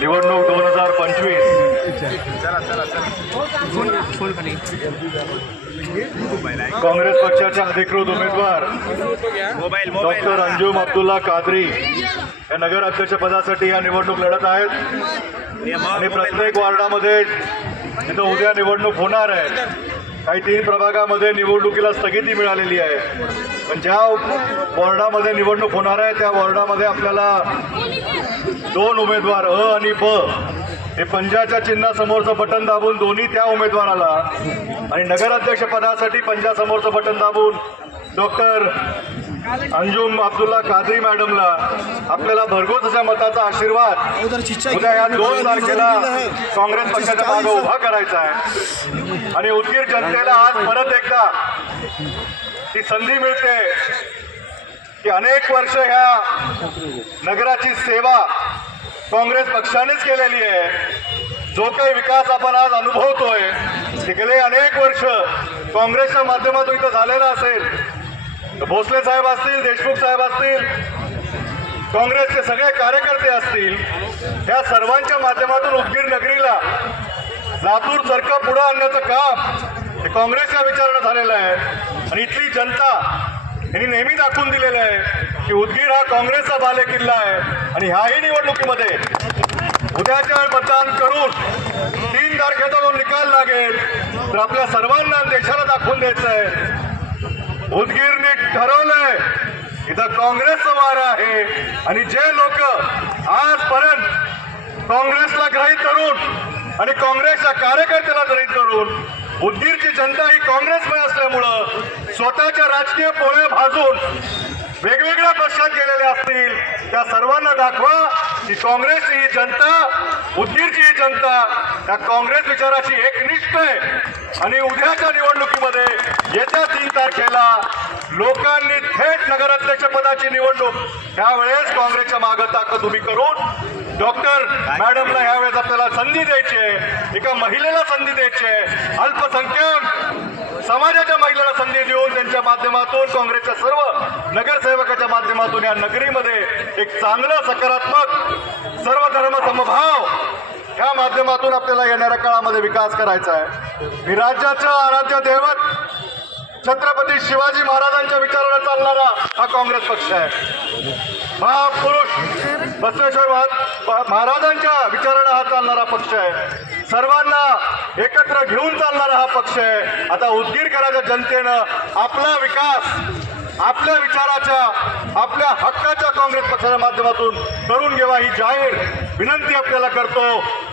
निवडणूक दोन हजार पंचवीस. काँग्रेस पक्षाच्या अधिकृत उमेदवार डॉक्टर अंजुम अब्दुल्ला कादरी या नगर अध्यक्ष पदासाठी या निवडणूक लढत आहेत. आणि प्रत्येक वार्डामध्ये इथं उद्या निवडणूक होणार आहे. काही तीन प्रभागामध्ये निवडणुकीला स्थगिती मिळालेली आहे. पण ज्या वॉर्डामध्ये निवडणूक होणार आहे त्या वॉर्डामध्ये आपल्याला दोन उमेदवार अ आणि ब हे पंजाच्या चिन्हासमोरचं बटन दाबून दोन्ही त्या उमेदवाराला आणि नगराध्यक्ष पदासाठी पंजासमोरचं बटन दाबून डॉक्टर अंजुम अब्दुल्ला कादरी मॅडमला आपल्याला भरघोस अशा मताचा आशीर्वाद. उद्या या दोन तारखेला काँग्रेस पक्षाच्या मागे उभा करायचा आहे. आणि उदगीर जनतेला आज परत एकदा ती संधी मिळते की अनेक वर्ष ह्या नगराची सेवा काँग्रेस पक्षानेच केलेली आहे. जो काही विकास आपण आज अनुभवतोय ते गेले अनेक वर्ष काँग्रेसच्या माध्यमातून इथं झालेला असेल. भोसले साहेब असतील देशमुख साहेब असतील काँग्रेसचे सगळे कार्यकर्ते असतील या सर्वांच्या माध्यमातून उदगीर नगरीला लातूर सरकार पुढं आणण्याचं काम हे काँग्रेसच्या विचारानं झालेलं आहे. आणि इथली जनता यांनी नेहमी दाखवून दिलेलं आहे की उदगीर हा काँग्रेसचा बाले किल्ला आहे आणि ह्याही निवडणुकीमध्ये उद्याच्या मतदान करून तीन तारखेचा जो निकाल लागेल. तर आपल्या सर्वांना देशाला दाखवून द्यायचं आहे. उदगीर ठरवलंय. इथं काँग्रेसचं वार आहे. आणि जे लोक आजपर्यंत काँग्रेसला ग्रहित धरून आणि काँग्रेसच्या कार्यकर्त्याला ग्रहित धरून उदगीरची जनता ही काँग्रेसमय असल्यामुळं स्वतःच्या राजकीय पोळ्या भाजून वेगवेगळ्या पक्षात गेलेले असतील त्या सर्वांना दाखवा की काँग्रेसची ही जनता उदगीरची ही जनता त्या काँग्रेस विचाराची एकनिष्ठ आहे. आणि उद्याच्या निवडणुकीमध्ये येत्या तीन तारखेला लोकांनी थेट नगराध्यक्ष पदाची निवडणूक त्यावेळेस काँग्रेसच्या मागं ताकद उभी करून डॉक्टर मॅडमला यावेळेस आपल्याला संधी द्यायची आहे. एका महिलेला संधी द्यायची आहे. अल्पसंख्याक समाजाच्या महिलेला संधी देऊन त्यांच्या माध्यमातून काँग्रेसच्या सर्व नगरसेवकाच्या माध्यमातून या नगरीमध्ये एक चांगलं सकारात्मक सर्व धर्म समभाव या माध्यमातून आपल्याला येणाऱ्या काळामध्ये विकास करायचा आहे. मी राज्याचं आराध्य दैवत छत्रपती शिवाजी महाराजांच्या विचाराला चालणारा हा काँग्रेस पक्ष आहे. महापुरुष बसवेश्वर महाराजांच्या विचाराला हा चालणारा पक्ष आहे. सर्वांना एकत्र घेऊन चालणारा हा पक्ष आहे. आता उदगीरकराच्या जनतेनं आपला विकास आपल्या विचाराच्या आपल्या हक्काच्या काँग्रेस पक्षाच्या माध्यमातून करून घेवा ही जाहीर विनंती आपल्याला करतो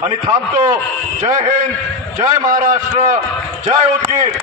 आणि थांबतो. जय हिंद जय महाराष्ट्र जय उदगीर.